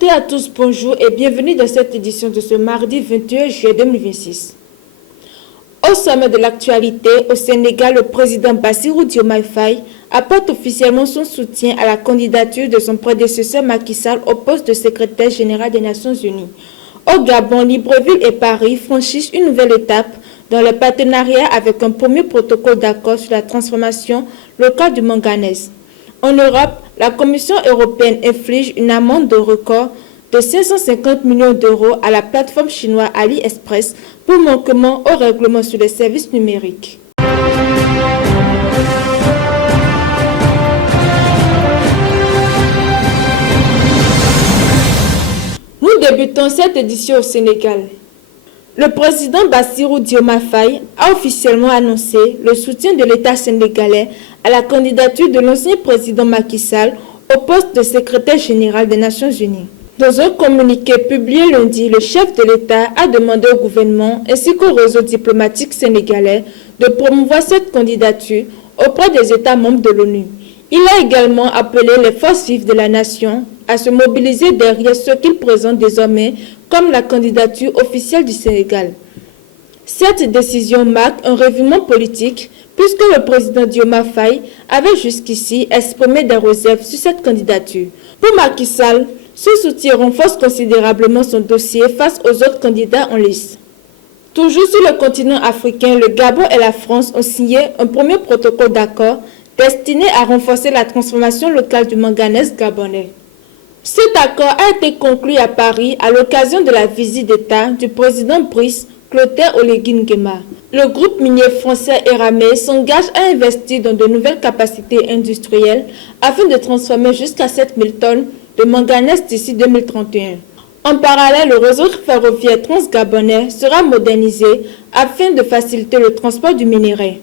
toutes et à tous, bonjour et bienvenue dans cette édition de ce mardi 21 juillet 2026. Au sommet de l'actualité, au Sénégal, le président Bassirou Diomaye Faye apporte officiellement son soutien à la candidature de son prédécesseur Macky Sall au poste de secrétaire général des Nations Unies. Au Gabon, Libreville et Paris franchissent une nouvelle étape dans le partenariat avec un premier protocole d'accord sur la transformation locale du manganèse. En Europe, la Commission européenne inflige une amende de record de 550 millions d'euros à la plateforme chinoise AliExpress pour manquement au règlement sur les services numériques. Nous débutons cette édition au Sénégal. Le président Bassirou Diomaye Faye a officiellement annoncé le soutien de l'État sénégalais à la candidature de l'ancien président Macky Sall au poste de secrétaire général des Nations Unies. Dans un communiqué publié lundi, le chef de l'État a demandé au gouvernement ainsi qu'au réseau diplomatique sénégalais de promouvoir cette candidature auprès des États membres de l'ONU. Il a également appelé les forces vives de la nation à se mobiliser derrière ce qu'il présente désormais comme la candidature officielle du Sénégal. Cette décision marque un revirement politique puisque le président Diomaye Faye avait jusqu'ici exprimé des réserves sur cette candidature. Pour Macky Sall, ce soutien renforce considérablement son dossier face aux autres candidats en lice. Toujours sur le continent africain, le Gabon et la France ont signé un premier protocole d'accord destiné à renforcer la transformation locale du manganèse gabonais. Cet accord a été conclu à Paris à l'occasion de la visite d'État du président Brice Clotaire Oligui Nguema. Le groupe minier français Eramet s'engage à investir dans de nouvelles capacités industrielles afin de transformer jusqu'à 7000 tonnes de manganèse d'ici 2031. En parallèle, le réseau ferroviaire transgabonais sera modernisé afin de faciliter le transport du minerai.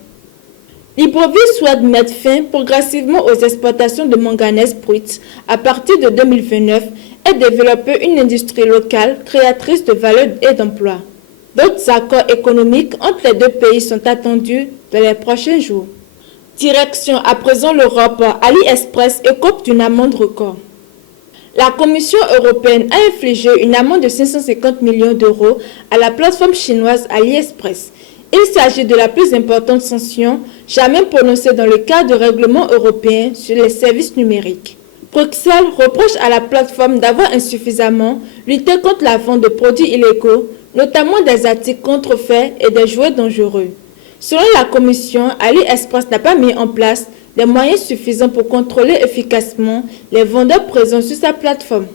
Libreville souhaite mettre fin progressivement aux exportations de manganèse brut à partir de 2029 et développer une industrie locale créatrice de valeur et d'emplois. D'autres accords économiques entre les deux pays sont attendus dans les prochains jours. Direction à présent l'Europe, AliExpress écope d'une amende record. La Commission européenne a infligé une amende de 550 millions d'euros à la plateforme chinoise AliExpress. Il s'agit de la plus importante sanction jamais prononcée dans le cadre du règlement européen sur les services numériques. Bruxelles reproche à la plateforme d'avoir insuffisamment lutté contre la vente de produits illégaux, notamment des articles contrefaits et des jouets dangereux. Selon la Commission, AliExpress n'a pas mis en place des moyens suffisants pour contrôler efficacement les vendeurs présents sur sa plateforme.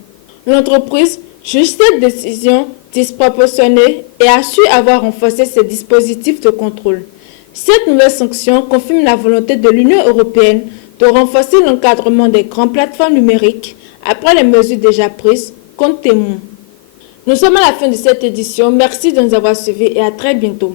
L'entreprise juge cette décision disproportionnée et a su avoir renforcé ses dispositifs de contrôle. Cette nouvelle sanction confirme la volonté de l'Union européenne de renforcer l'encadrement des grandes plateformes numériques après les mesures déjà prises contre Temu. Nous sommes à la fin de cette édition. Merci de nous avoir suivis et à très bientôt.